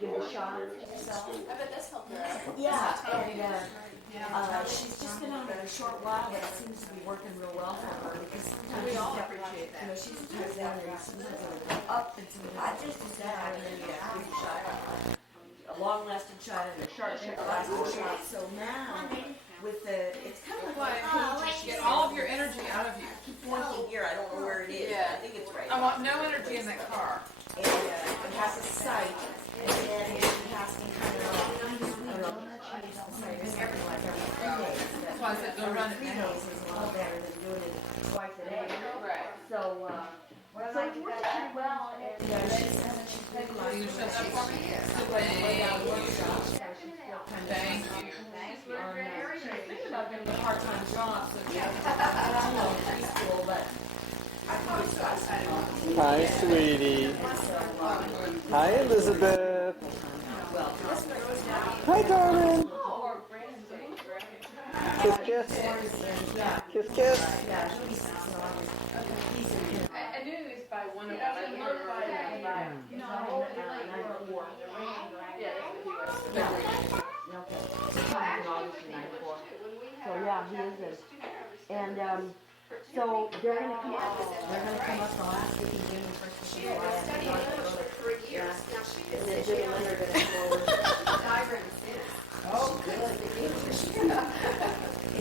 give a shot of yourself. I bet that's helped her. Yeah, and she's just been on it a short while, but it seems to be working real well for her because sometimes We all she's appreciate that. she's a type one and sometimes it'll go up and sometimes it'll go down and then you have to give a shot, a long-lasting shot and a short-lasting shot. So now, with the, it's kind of like Get all of your energy out of you. I keep pointing here, I don't know where it is. Yeah. I think it's right. I want no energy in that car. And it has a sight, and then it has to kind of, every 3 days. That's why I said go run it 3 now. days is a lot better than doing it twice a day. Right. So it's working pretty well, and she's been Will you shut that for me? Thank you. Thinking about getting a part-time job, so she has to go to preschool, but I thought it was Hi, sweetie. Hi, Elizabeth. Hi, darling. Kiss, kiss. Kiss, kiss. I knew this by one of them. So yeah, he is. And so they're gonna come up. They're gonna come up the last week in June, first week of July. Studying English for years. Now she And then is Jim and Lynn are gonna go. diagrams. Oh, good.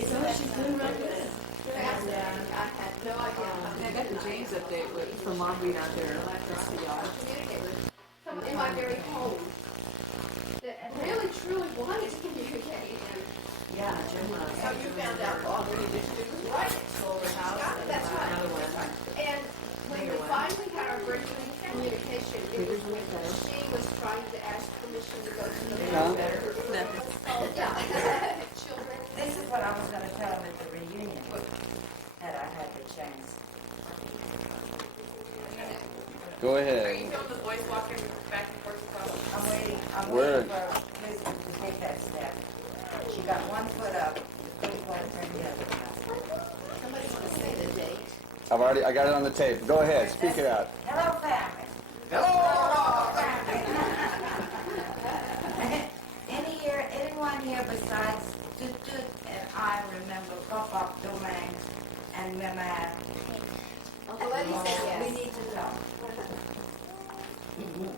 So she's doing really good. And I had no idea. I got the James update from Mom being out there. That's the y'all. Communicate with someone in my very home that really truly wanted to communicate. yeah, Jim. So you found out all we needed to do was write it. Sold her house. That's right. Another one. And when we finally had our breakthrough communication, it was when she was trying to ask permission to go to the children. This is what I was going to tell them at the reunion, had I had the chance. Go Are ahead. you feeling the voice walking back and forth across? I'm waiting Word. for Elizabeth to take that step. She got one foot up, the foot won't turn the other one. Somebody want to say the date? I got it on the tape. Go ahead, speak it out. Hello, family. Hello! Anyone here besides Tut and I remember Pop Domain and Mama? Uncle Eddie said yes. We need to talk.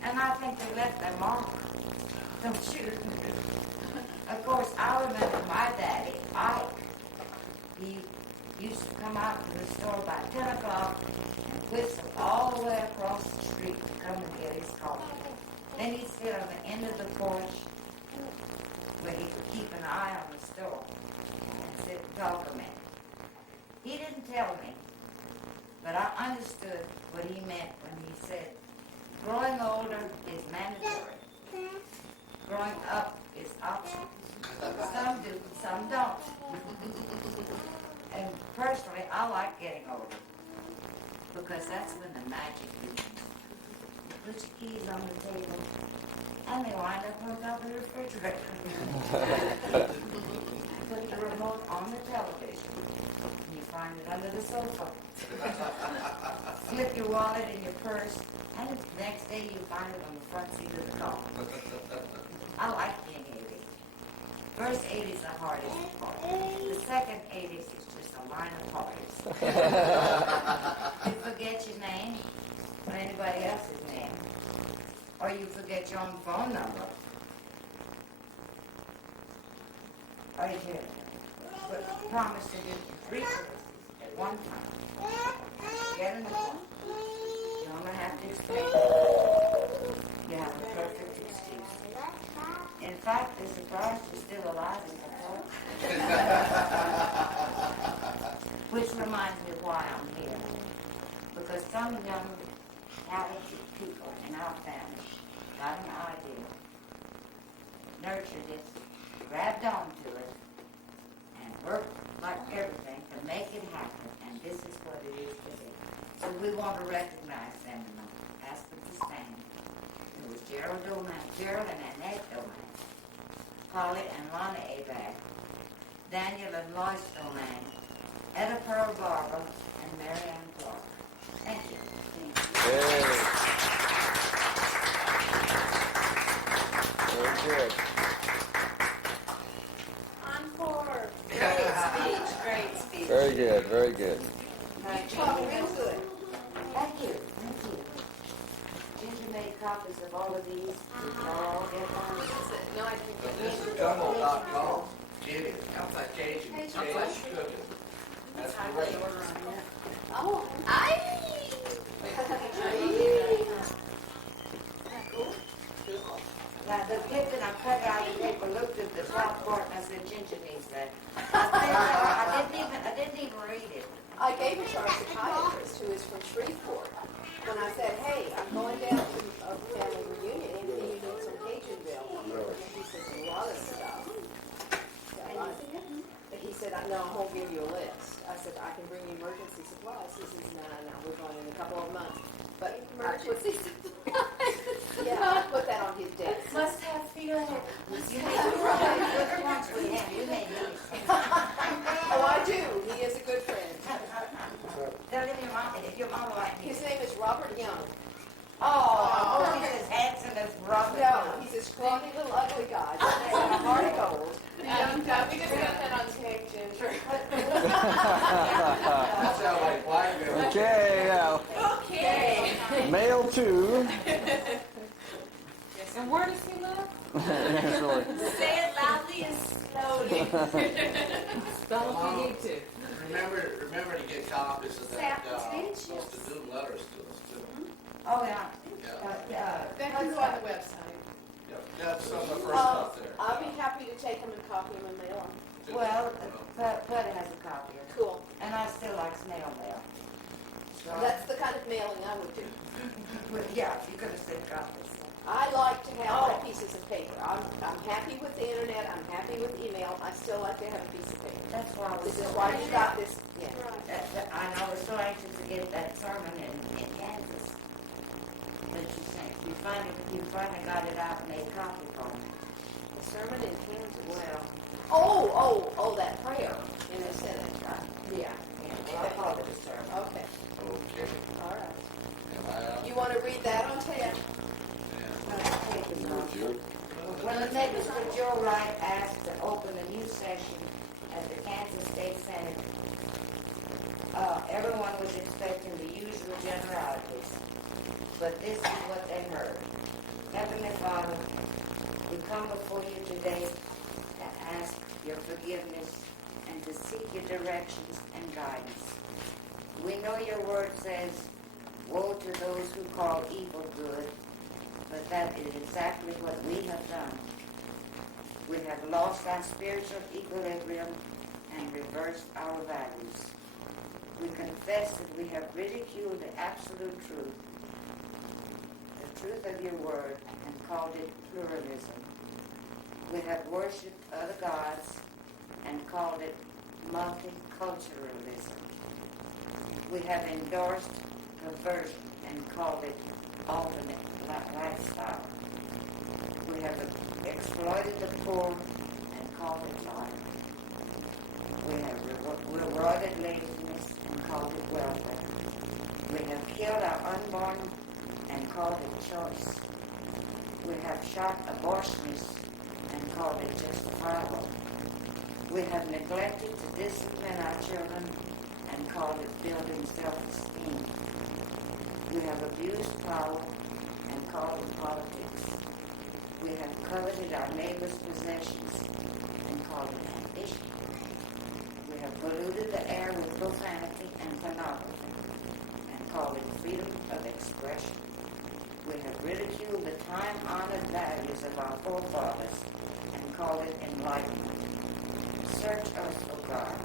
And I think they left their mark. Don't you? Of course, I remember my daddy, Ike. He used to come out to the store by 10 o'clock and whistle all the way across the street to come and get his coffee. Then he'd sit on the end of the porch where he could keep an eye on the store and sit and talk a minute. He didn't tell me, but I understood what he meant when he said, growing older is mandatory. Growing up is optional. Some do, some don't. And personally, I like getting older because that's when the magic begins. You put your keys on the table and they wind up on top of the refrigerator. Put the remote on the television and you find it under the sofa. Slip your wallet in your purse and the next day you find it on the front seat of the car. I like being 80. First 80 is the hardest part. The second 80 is just a line of parties. You forget your name or anybody else's name, or you forget your own phone number. Or you can promise to do 3 services at one time. Get in the car. You don't have to explain. You have a perfect excuse. In fact, they're surprised you're still alive in the car. Which reminds me of why I'm here. Because some young, talented people in our family got an idea, nurtured it, grabbed onto it, and worked like everything to make it happen. And this is what it is today. So we want to recognize them and ask them to stand. It was Gerald and Annette Domain, Polly and Lana Abag, Daniel and Lois Domain, Etta Pearl Barber, and Mary Ann Clark. Thank you. Hey. good. Encore. Great speech. Very good, very good. You talk real good. Thank you. Ginger made copies of all of these. Did y'all all get one? No, I didn't. This is gumbo.com. Jenny, how's that Cajun? Cajun cooking. That's great. Oh, Now, the kid that I cut out of the paper looked at the top part and I said, Ginger needs that. I didn't even read it. I gave it to our psychiatrist who is from Shreveport. When I said, hey, I'm going down to a family reunion and can you need some Cajunville? He says, a lot of stuff. He said, no, I won't give you a list. I said, I can bring you emergency supplies. He says, no, we're going in a couple of months. But emergency supplies. Yeah, I put that on his desk. Must have feeling. You made good ones we had. You made these. Oh, I do. He is a good friend. Tell him your mom like me. His name is Robert Young. Oh, he's as handsome as Robert. No, he's a scrawny little ugly guy. He's a heart of gold. We just got that on tape, Ginger. That sounds like blackmail. Okay, now, Okay. mail two. And where does he live? That's really- Say it loudly and slowly. Spell if you need to. Remember to get copies of that, supposed to do letters to us too. Oh, yeah. Yeah, Then you go on the website. yeah, that's some of the first stuff there. I'll be happy to take them and copy them and mail them. Well, Putty has a copy of it. Cool. And I still like snail mail. So, That's the kind of mailing I would do. yeah, you could have said copies. I like to have my pieces of paper. I'm happy with the internet. I'm happy with email. I still like to have a piece of paper. That's why I was This is so why you anxious. got this. Yeah. And I was so anxious to get that sermon in Kansas that you sent. You finally got it out and made a copy for me. The sermon in Kansas. Well, Oh, that prayer in the Senate. yeah. Well, I called it a sermon. Okay. Okay. All right. Am I out? You want to read that on tape? Yeah. When the Mr. Joe Wright asked to open a new session at the Kansas State Senate, everyone was expecting the usual generalities. But this is what they heard. Heavenly Father, we come before you today to ask your forgiveness and to seek your directions and guidance. We know your word says, woe to those who call evil good, but that is exactly what we have done. We have lost our spiritual equilibrium and reversed our values. We confess that we have ridiculed the absolute truth, the truth of your word, and called it pluralism. We have worshipped other gods and called it multiculturalism. We have endorsed perversion and called it alternate lifestyle. We have exploited the poor and called it life. We have rewarded laziness and called it welfare. We have killed our unborn and called it choice. We have shot abortionists and called it justifiable. We have neglected to discipline our children and called it building self-esteem. We have abused power and called it politics. We have coveted our neighbor's possessions and called it ambition. We have polluted the air with profanity and pornography and called it freedom of expression. We have ridiculed the time-honored values of our forefathers and called it enlightenment. Search us, O God,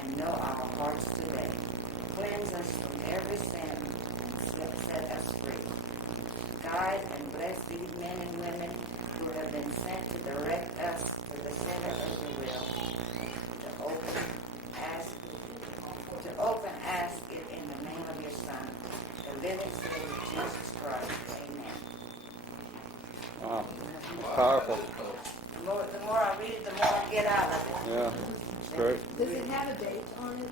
and know our hearts today. Cleanse us from every sin and set us free. Guide and bless these men and women who have been sent to direct us to the center of your will. To open ask it in the name of your Son, the living Savior, Jesus Christ. Amen. Wow, powerful. The more I read it, the more I get out of it. Yeah, it's great. Does it have a date on it?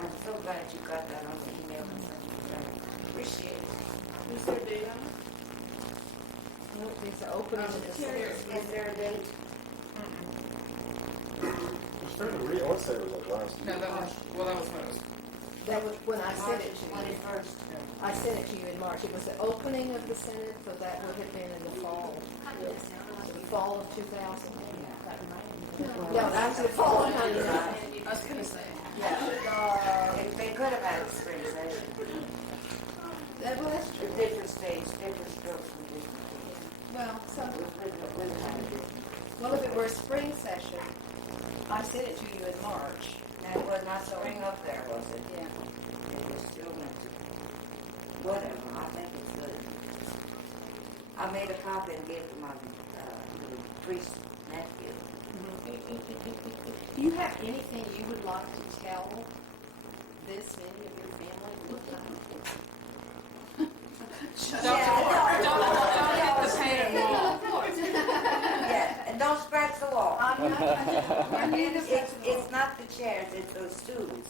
I'm so glad you got that on the email. Appreciate it. Is there a date on it? It's the opening of the Senate. Is there a date? It's fairly real. Let's say it was like last year. No, that was when it was. That was when I sent March it to you. 21st. I sent it to you in March. It was the opening of the Senate, so that would have been in the fall. The fall of 2000. No, that's the fall of 99. I was gonna say. They could have had a spring session. Well, that's The true. different states, different strokes for different things. Well, some, We've had a different. well, if it were a spring session, I sent it to you in March. And it was not spring up there, was it? Yeah. It was still winter. Whatever, I think it's good. I made a copy and gave it to my little priest nephew. Do you have anything you would like to tell this many of your family? Yeah, and don't scratch the wall. I'm not. It's not the chairs, it's those stools,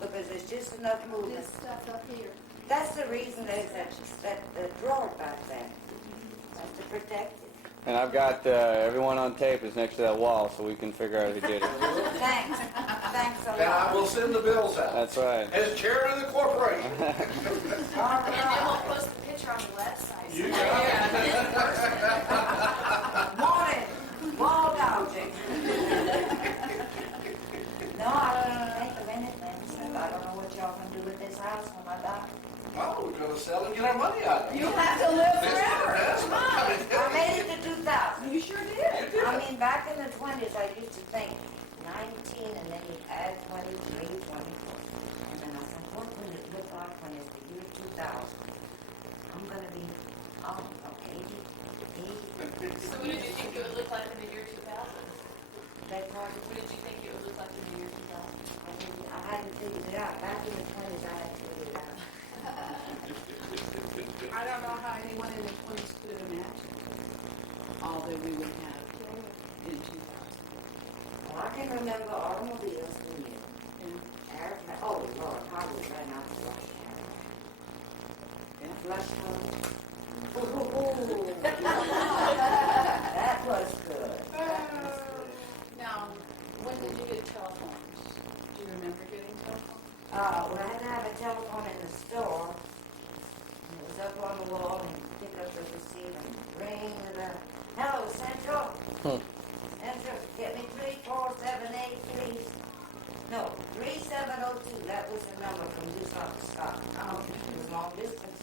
because there's just enough movement. This stuff up here. That's the reason there's that drawer back there. That's to protect it. And I've got everyone on tape is next to that wall, so we can figure out who did it. Thanks. Thanks a And I lot. will send the bills out. That's right. As chairman of the corporation. All And then right. we'll post the picture on the website. You got it. Morning. Wall dodging. No, I don't think of anything, so I don't know what y'all can do with this house when I die. Well, we're going to sell and get our money out of it. You'll have to live That's forever. I made it to 2000. You sure did. I mean, back in the 20s, I used to think 19, and then you add 23, 24. And then I said, what will it look like when it's the year 2000? I'm going to be, oh, 80. So what did you think it would look like in the year 2000? That part, What did you think it would look like in the year 2000? I hadn't figured it out. Back in the 20s, I had figured it out. I don't know how anyone in the 20s could have imagined all that we would have in 2000. Well, I can remember automobiles in you. Yeah. Oh, Lord, how we ran out of flush. Yeah. Flush home. That was good. Now, when did you get telephones? Do you remember getting telephones? We had to have a telephone in the store. And it was up on the wall and you pick up the receiver and ring the, hello, Central? Central, get me 3478, please. No, 3702, that was the number from Tucson to Scott. It was long distance.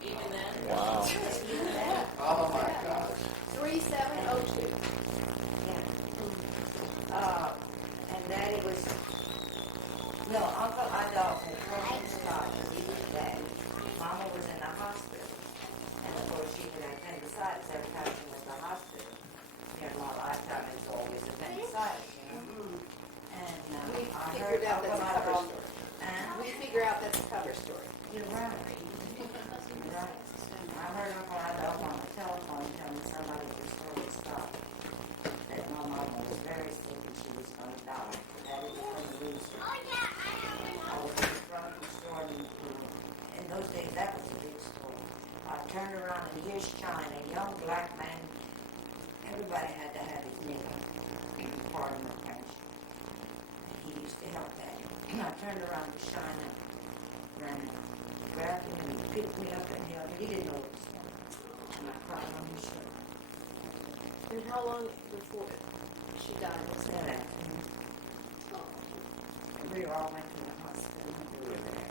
Even then? Wow. Even then, Oh, my gosh. 3702. yeah. And Daddy was, no, Uncle Adolph had come from Scott, he was dead. Mama was in the hospital. And of course, she had appendicitis every time she went to the hospital. In my lifetime, it's always appendicitis, you know? And We I figured heard out that's a Uncle cover Adolph. story. And We figure out that's a cover story. you're right. You're right. I heard Uncle Adolph on the telephone telling somebody at the store would stop. That my mama was very sick and she was going to die. Daddy was going to lose her. I was in front of the store and in those days that was a big store. I turned around and here's China, a young black man. Everybody had to have his nigger. Pardon the French. He used to help Daddy. And I turned around to China, ran, grabbed him and he picked me up and held me. He didn't know what was wrong. And I cried on his shoulder. And how long before she died was That that? afternoon. And we all went to the hospital and we were there.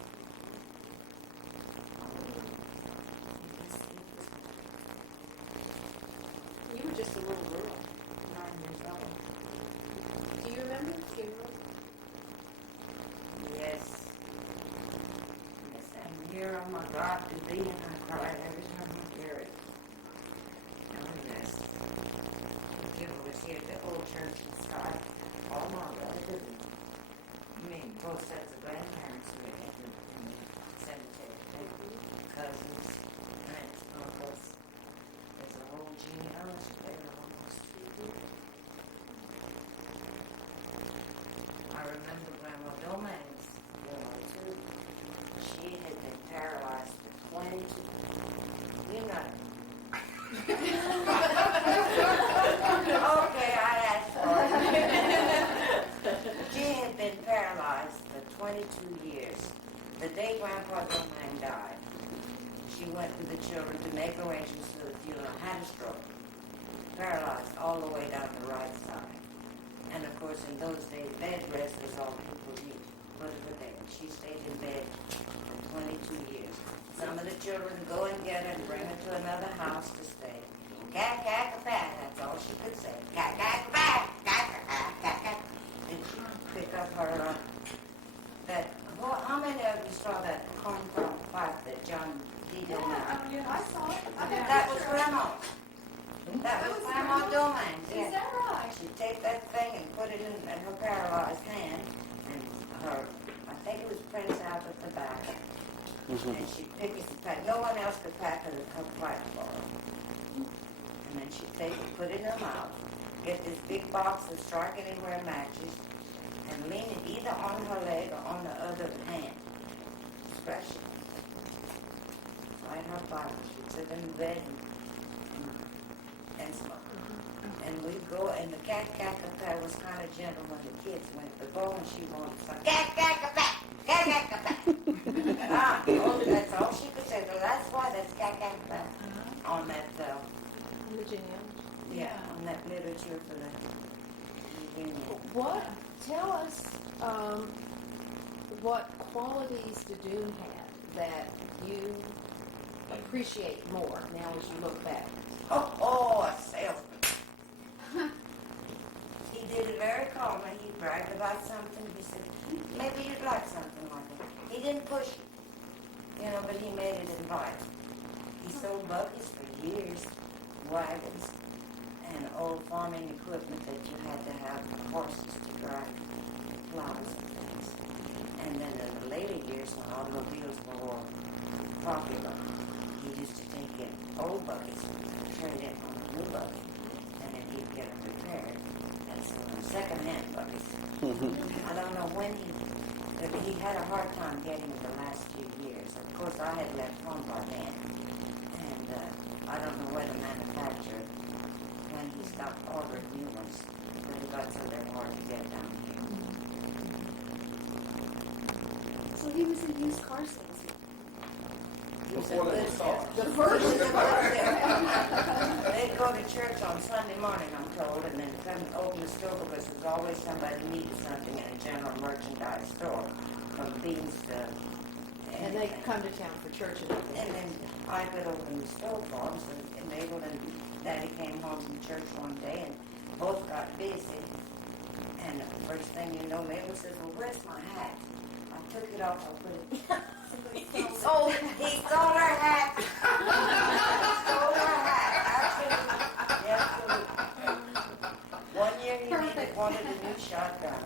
You were just a little girl. 9 years old. Do you remember the funeral? Yes. Yes, and here on my God to thee, and I cry every time I hear it. Oh, yes. Jim was here at the old church in Scott. All my relatives, I mean, both sets of grandparents were in the cemetery. Cousins, aunts, uncles. There's a whole genealogy there almost. I remember Grandma Dominguez, too. She had been paralyzed for 22. You know. 22 years. The day Grandpa Domain died, she went with the children to make arrangements for the funeral, had a stroke, paralyzed all the way down the right side. And of course, in those days, bed rest is all people need. Put her to bed. She stayed in bed for 22 years. Some of the children go and get her and bring her to another house to stay. Cat, cat, cat, that's all she could say. Cat, cat, cat, cat, cat, cat, cat. And she'd pick up her, well, how many of you saw that corn pipe that John D. did? I saw it. That was Grandma's. That was Grandma Domain's. Is that right? She'd take that thing and put it in her paralyzed hand, and her, I think it was prints out at the back, and she'd pick it and pack. No one else could pack her pipe for her. And then she'd take it, put it in her mouth, get this big box of Strike Anywhere matches, and lean it either on her leg or on the other hand. Scratch it. Light her fire. She'd sit in bed and smoke. And we'd go, and the cat was kind of gentle when the kids went to go, and she wanted some cat. Oh, that's all she could say. So that's why that's cat on that, Virginia. yeah, on that literature for the union. Tell us, what qualities did Doom have that you appreciate more now as you look back? A salesman. He did it very calmly. He bragged about something. He said, maybe you'd like something like that. He didn't push it, but he made it inviting. He sold buggies for years, wagons, and old farming equipment that you had to have horses to drive plows and things. And then in the later years, when automobiles were more popular, he used to take in old buggies, trade it on a new buggy, and then he'd get them repaired and sell them second-hand buggies. I don't know when he had a hard time getting them the last few years. Of course, I had left home by then, and I don't know where the manufacturer, when he stopped ordering new ones, but he got so they're hard to get down here. So he was a used car salesman. He was a good salesman. The first. They'd go to church on Sunday morning, I'm told, and then come open the store because there's always somebody needed something in a general merchandise store, from beans to And they come to town for church and everything. And then I could open the store for them, and Mabel and Daddy came home from church one day, and both got busy. And the first thing you know, Mabel says, well, where's my hat? I took it off, I put it... He stole her hat. He stole her hat. Absolutely. Absolutely. One year he wanted a new shotgun.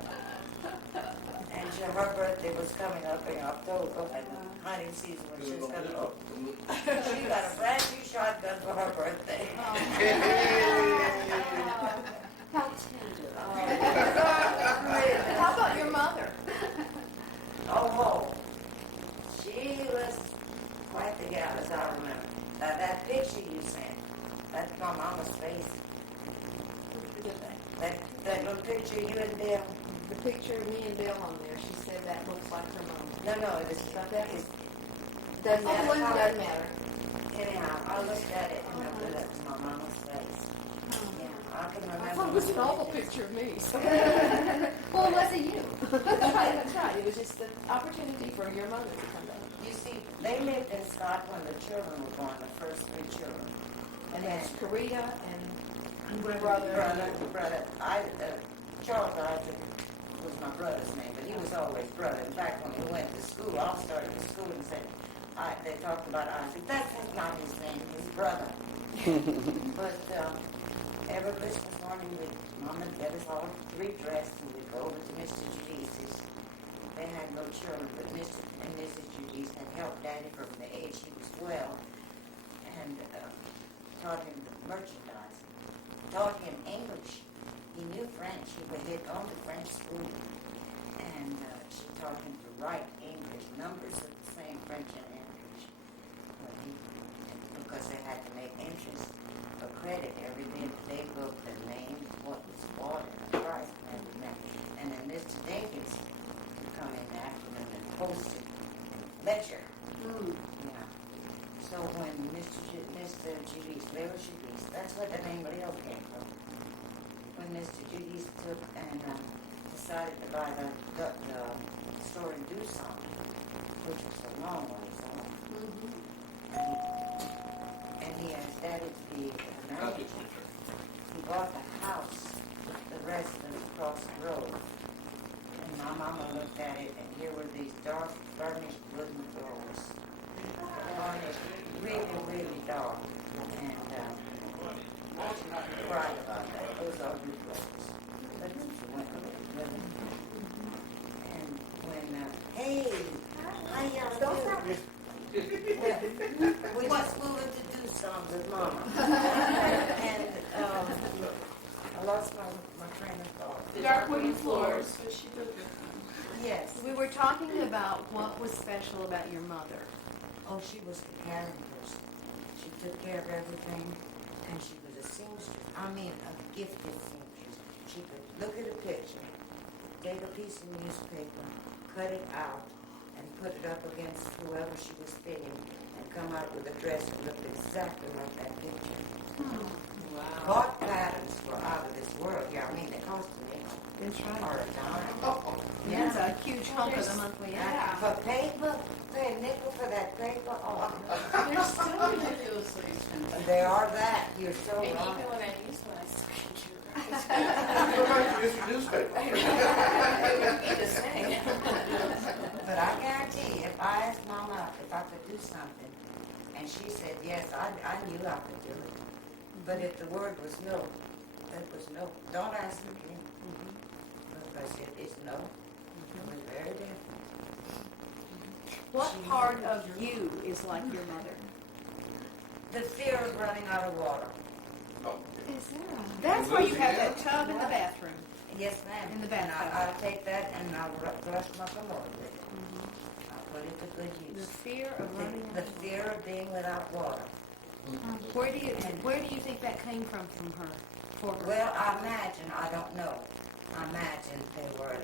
And her birthday was coming up in October, and hunting season was just going to open. She got a brand new shotgun for her birthday. How tender. How about your mother? Oh, she was quite the gal, as I remember. That picture you sent, that's my mama's face. That little picture you and Bill. The picture of me and Bill on there, she said that looks like her mom. No, it is not that. It Doesn't matter. Doesn't matter. Anyhow, I looked at it and I knew that was my mama's face. Yeah, I can remember. I thought it was an awful picture of me. So. Well, it wasn't you. That's right. It was just the opportunity for your mother to come back. You see, they lived in Scotland. The children were born, the first 3 children. And that's Karita and brother. Charles Isaac was my brother's name, but he was always brother. In fact, when we went to school, I started to school and said, they talked about Isaac. That's not his name, his brother. But every Christmas morning, Mom and Dad was all 3 dressed, and we'd go over to Mr. Judice's. They had no children, but Mr. and Mrs. Judice had helped Daddy from the age he was 12, and taught him merchandise, taught him English. He knew French. He had gone to French school, and she taught him to write English. Numbers are the same, French and English. Because they had to make entries for credit every day. They wrote the name, what was bought, and the price, and everything. And then Mr. Jenkins would come in the afternoon and Literacy Beast. That's where the name Leo came from. When Mr. Judy's took and decided to buy the store in Doosan, which was a long ways off. And he asked Daddy to be the manager. He bought the house, the residence across the road. And my mama looked at it, and here were these dark, burnished wooden floors. Burnished, really, really dark. And she cried about that. Those are good floors. But she went with it. And when, hey, how y'all doing? We just moving to do something with Mama. And I lost my train of thought. Dark wooden floors, so she built it. Yes. We were talking about what was special about your mother. Oh, she was the caring person. She took care of everything, and she was a seamstress. I mean, a gifted seamstress. She could look at a picture, take a piece of newspaper, cut it out, and put it up against whoever she was fitting, and come out with a dress that looked exactly like that picture. Wow. Bought patterns were out of this world. Yeah, I mean, they cost a nickel That's or a dime. That's a huge hunk of the monthly Yeah. For paper, pay a nickel for that paper. Oh, They're so ridiculously expensive. they are that. You're so And right. even when I use one, I still can't get Go back to Mr. Newspaper. it would be the same. But I guarantee, if I asked Mama if I could do something, and she said yes, I knew I could do it. But if the word was no, it was no. Don't ask again. Because it is no. It was very definite. What part of you is like your mother? The fear of running out of water. Is there? That's why you have that tub in the bathroom. Yes, ma'am. In the And bathtub. I'll take that and I'll brush my commode with it. I'll put it to good The use. fear of running out The of water. fear of being without water. Where do you think that came from her? For her? Well, I imagine, I don't know. I imagine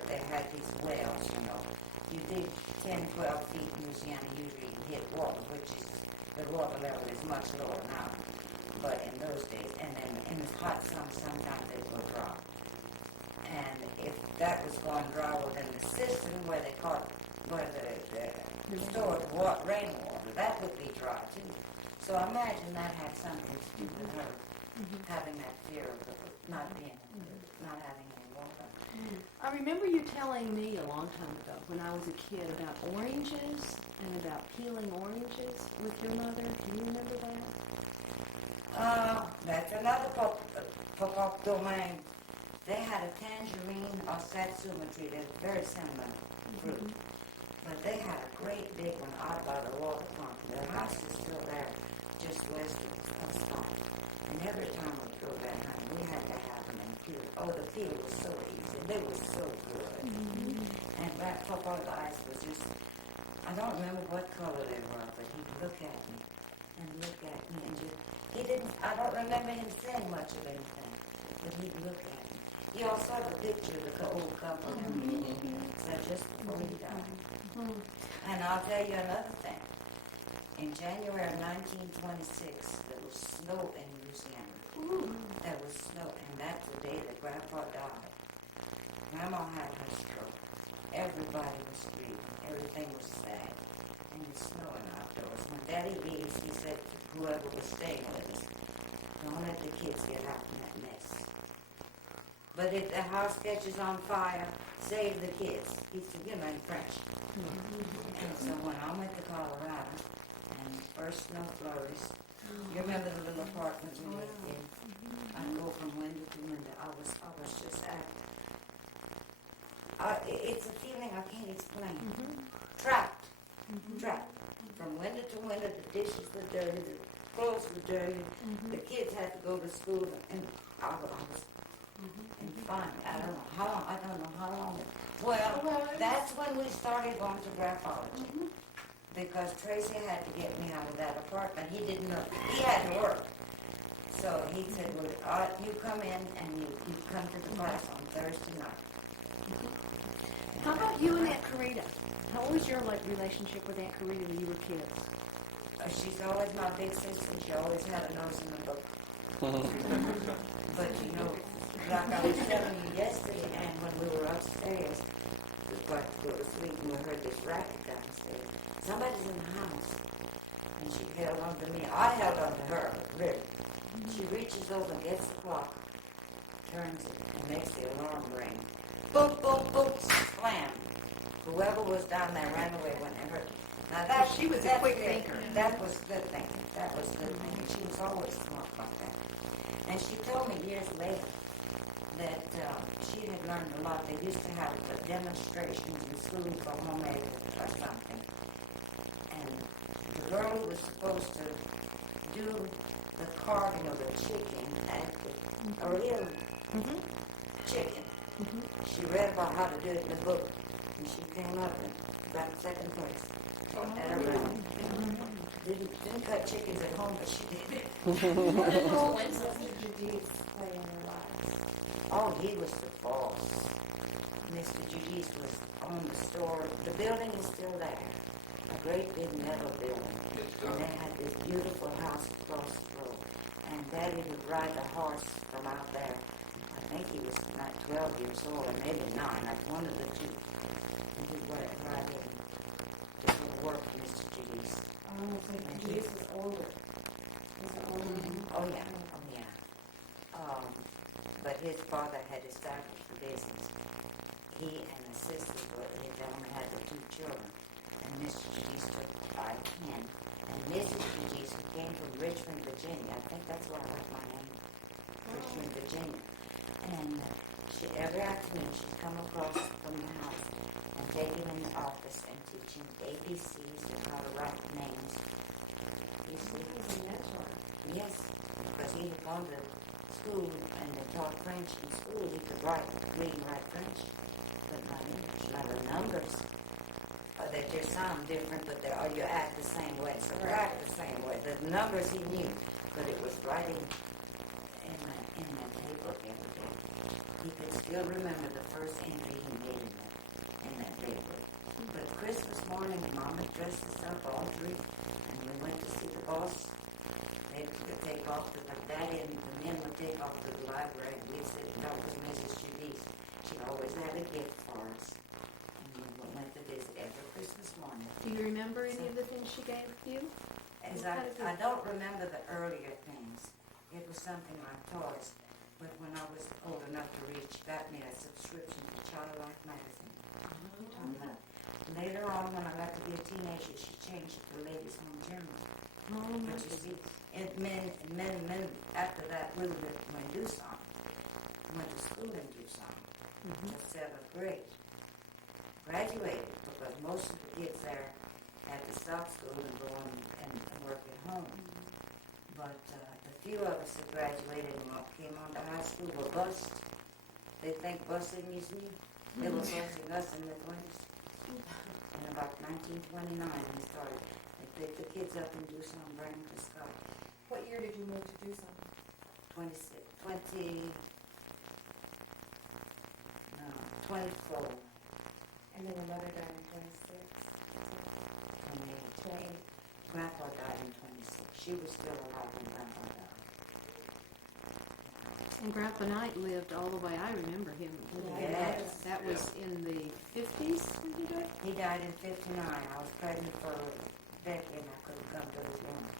they had these wells, you know. You dig 10, 12 feet in Louisiana, usually you hit water, which is, the water level is much lower now. But in those days, and then in the hot summer, sometimes they go dry. And if that was going dry, well, then the system where they stored rainwater, that would be dry too. So I imagine that had something to do with her having that fear of not having any water. I remember you telling me a long time ago when I was a kid about oranges and about peeling oranges with your mother. Can you remember that? That's another pop domain. They had a tangerine or satsuma tree that was very similar fruit. But they had a great big one out by the water pump. The house is still there, just west of Stone. And every time we go that night, we had to have them and peel. Oh, the peel was so easy. They were so good. And that Papa's eyes was just, I don't remember what color they were, but he'd look at me and look at me and just, I don't remember him saying much of anything, but he'd look at me. He also had a picture of the old couple so just before he died. And I'll tell you another thing. In January of 1926, there was snow in Louisiana. There was snow, and that's the day that Grandpa died. Grandma had her stroke. Everybody was grieving. Everything was sad. And it's snowing outdoors. When Daddy leaves, he said to whoever was staying with us, don't let the kids get out in that mess. But if the house catches on fire, save the kids. He said, you know, in French. And so when I went to Colorado, and first snow flurries, you remember the little apartment we lived in? I'd go from window to window. I was just it's a feeling I can't explain. Trapped. Trapped. From window to window, the dishes were dirty, the clothes were dirty, the kids had to go to school, and I was and fine. I don't know how long. Well, that's when we started going to graphology. Because Tracy had to get me out of that apartment. He didn't know. He had to work. So he said, well, you come in and you come to the class on Thursday night. How about you and Aunt Carita? How was your relationship with Aunt Carita when you were kids? she's always my big sister. She always had a nose in the book. But you know, like I was telling you yesterday, and when we were upstairs, we were about to go to sleep, and we heard this racket downstairs. Somebody's in the house. And she held on to me. I held on to her, really. She reaches over and gets the clock, turns it, and makes the alarm ring. Boom, boom, boom, slam. Whoever was down there ran away when they heard. Now that She was a that's quick it. thinker. That was good thinking. That was good thinking. She was always smart like that. And she told me years later that she had learned a lot. They used to have demonstrations in school for homemade or something. And the girl who was supposed to do the carving of the chicken, a real chicken, she read about how to do it in the book, and she came up and got second place at a round. Didn't cut chickens at home, but she did it. What role did Mr. Judice play in your life? Oh, he was the boss. Mr. Judice was on the store. The building is still there. A great big metal building. And they had this beautiful house across the road. And Daddy would ride the horse from out there. I think he was not 12 years old, or maybe 9, like one of the two. And he'd ride in to work for Mr. Judice. Oh, so Judice was older. Was it older? Oh, yeah. But his father had established the business. He and his sister they only had the 2 children. And Mr. Judice took 5 10. And Mrs. Judice, who came from Richmond, Virginia, I think that's where I got my name, Richmond, Virginia. And every afternoon she'd come across from the house and take him in the office and teach him ABCs and how to write names. You see? Yes, because he had gone to school and they taught French in school. He could read and write French, but not English. Now the numbers, they just sound different, but you act the same way. So write the same way. The numbers he knew, but it was writing in that paper every day. He could still remember the first entry he made in that paper. But Christmas morning, Mama dressed us up, all 3, and we went to see the boss. They would take off to like Daddy and the men would take off to the library, and we'd sit and talk with Mrs. Judice. She always had a gift for us. And we went to visit every Christmas morning. Do you remember any of the things she gave you? As I don't remember the earlier things. It was something like toys. But when I was old enough to read, she got me a subscription to Child Life magazine. Later on, when I got to be a teenager, she changed it to Ladies Home Journal. But you see, men, after that, we went to Doosan. Went to school in Doosan. To 7th grade. Graduated, because most of the kids there had to stop school and go on and work at home. But the few of us that graduated and came on to high school were bused. They think busing is new. They were busing us in the 20s. In about 1929, we started. They picked the kids up in Doosan, bring them to Scott. What year did you move to Doosan? 24. And then your mother died in 26. 28. Grandpa died in 26. She was still alive when Grandpa died. And Grandpa Knight lived all the way. I remember him. Yes. That was in the 50s when he died? He died in 59. I was pregnant for Becky and I couldn't come to his funeral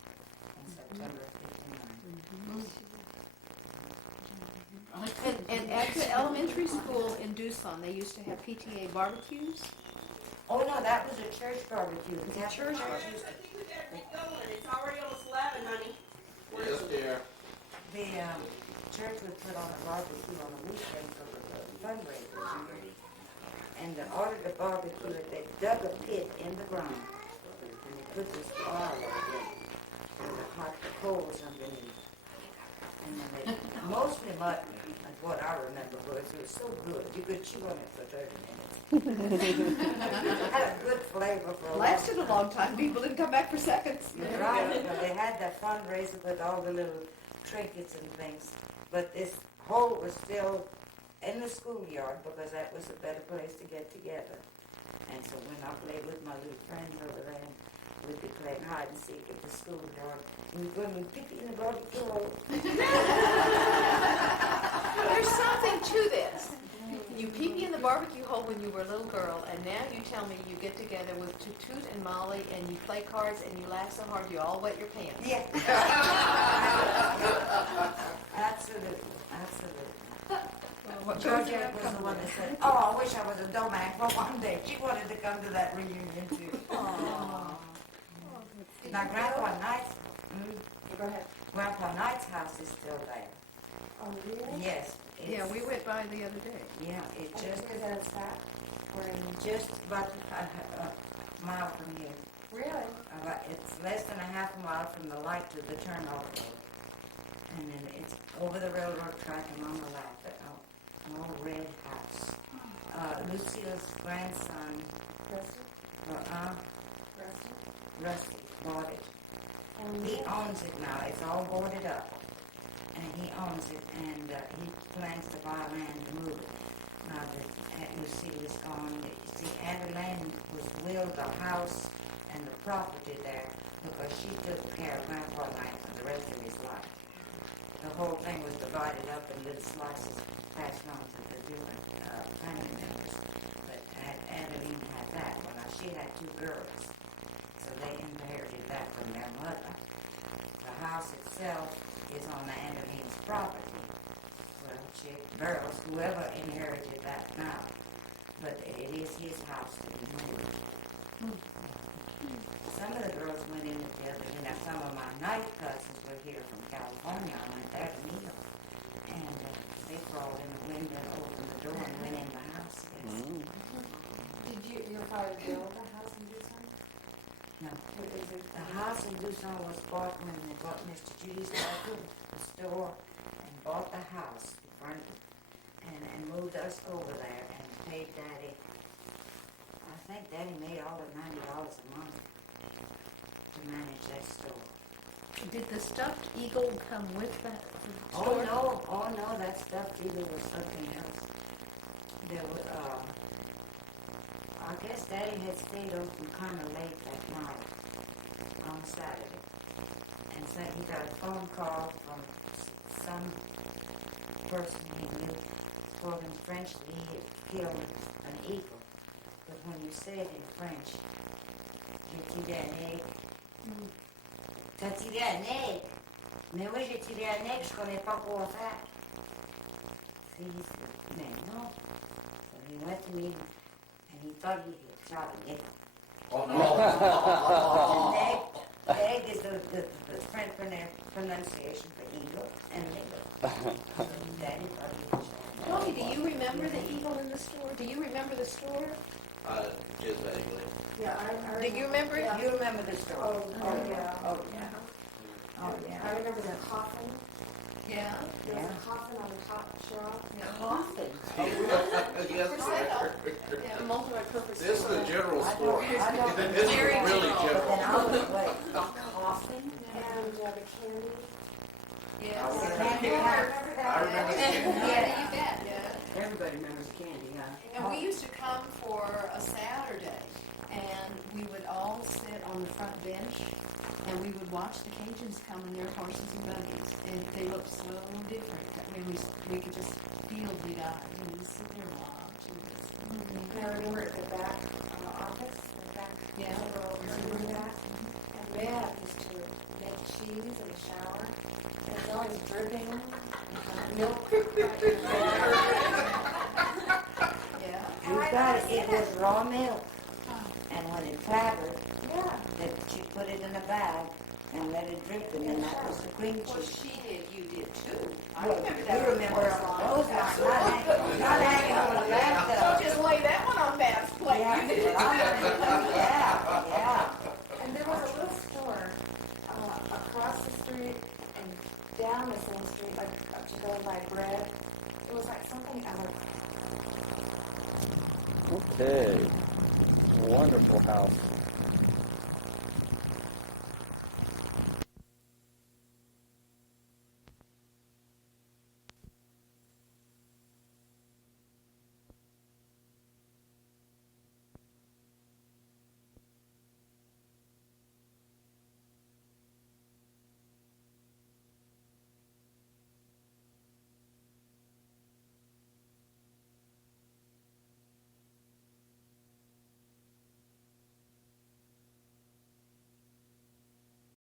in September of 59. And at the elementary school in Doosan, they used to have PTA barbecues. Oh no, that was a church barbecue. It was a church barbecue. used to- It's already almost 11, honey. Yes, dear. The church would put on a barbecue on the weekend for the fundraisers. And in order to barbecue it, they dug a pit in the ground. And they put this oil over it. And the hot coals underneath. And then they, mostly mutton, is what I remember, but it was so good. You could chew on it for 30 minutes. It had a good flavor for a Lasted a long time. People didn't come back for seconds. Right, but they had that fundraiser with all the little trinkets and things. But this hole was still in the schoolyard because that was a better place to get together. And so when I played with my little friends over there, we'd be playing hide and seek at the school door. And we'd go and pee in the barbecue hole. There's something to this. You pee-pee in the barbecue hole when you were a little girl, and now you tell me you get together with Toot and Molly, and you play cards, and you laugh so hard you all wet your pants. Yeah. Absolutely, absolutely. Georgette was the one that said, "Oh, I wish I was a doorman for one day." She wanted to come to that reunion too. Now, Grandpa Knight's, Go ahead. Grandpa Knight's house is still there. Oh, really? Yes. Yeah, we went by the other day. Yeah, it just back? just about a mile from here. Really? It's less than a half a mile from the light to the turnover road. And then it's over the railroad track and on the left, an old red house. Lucille's grandson, Rusty, bought it. He owns it now. It's all boarded up. And he owns it, and he plans to buy land to move it. Now that Aunt Lucy is gone, you see, Aunt Elaine was willed the house and the property there because she took care of Grandpa Knight for the rest of his life. The whole thing was divided up in little slices passed on to the different family members. But Aunt Elaine had that. Well, now she had 2 girls, so they inherited that from their mother. The house itself is on the Aunt Elaine's property. Well, girls, whoever inherited that now. But it is his house that he moved. Some of the girls went in the other day. Now, some of my night cousins were here from California. I went there to meet them. And they crawled in the window and opened the door and went in the house. Yes. Did your father build a house in Tucson? No. The house in Tucson was bought when they bought Mr. Judy's store and bought the house, burned it, and moved us over there and paid Daddy. I think Daddy made all of $90 a month to manage that store. Did the stuffed eagle come with that Oh no, that stuffed eagle was something else. There was, I guess Daddy had stayed open kind of late that night on Saturday. And so he got a phone call from some person he knew, spoke in French that he had killed an eagle. But when you say it in French, j'ai tiré un aigle. T'as tiré un aigle? Mais oui, j'ai tiré un aigle, je connais pas quoi faire. See, he said, mais non. So he went to meet him, and he thought he had shot an eagle. Oh, no. The egg is the French pronunciation for eagle and eagle. So Daddy thought he had shot an eagle. Mommy, do you remember the eagle in the store? Do you remember the store? Just vaguely. Yeah, I do you remember it? You remember the story? Oh, yeah. Oh, yeah. Oh, yeah. I remember the coffin. Yeah. There was a coffin on the top shelf. Coffin. Yes, Yeah, multi-purpose. this is the general store. I don't This is Very really general. But then general. I was like, A coffin and the candy. Yes. I remember seeing Yeah, that. you bet. Yeah. Everybody remembers candy, huh? And we used to come for a Saturday, and we would all sit on the front bench, and we would watch the Cajuns come in their horses and buggies, and they looked so different. I mean, we could just feel the eyes, and we sit there watching this. And I remember at the back office, the back Yeah. room back, and Dad used to make cheese in the shower, and it's always dripping milk. Yeah. you got it. It was raw milk. And when it clabbered, Yeah. that she put it in a bag and let it drip, and then that was the cream Well, cheese. she did, you did too. I Well, remember you that. remember it on the clothesline, not hanging on the bathtub. Don't just lay that one on Bab's plate. Yeah, You did it. yeah. And there was a little store across the street and down the same street, like up to go buy bread. It was like something else. Okay. Wonderful house.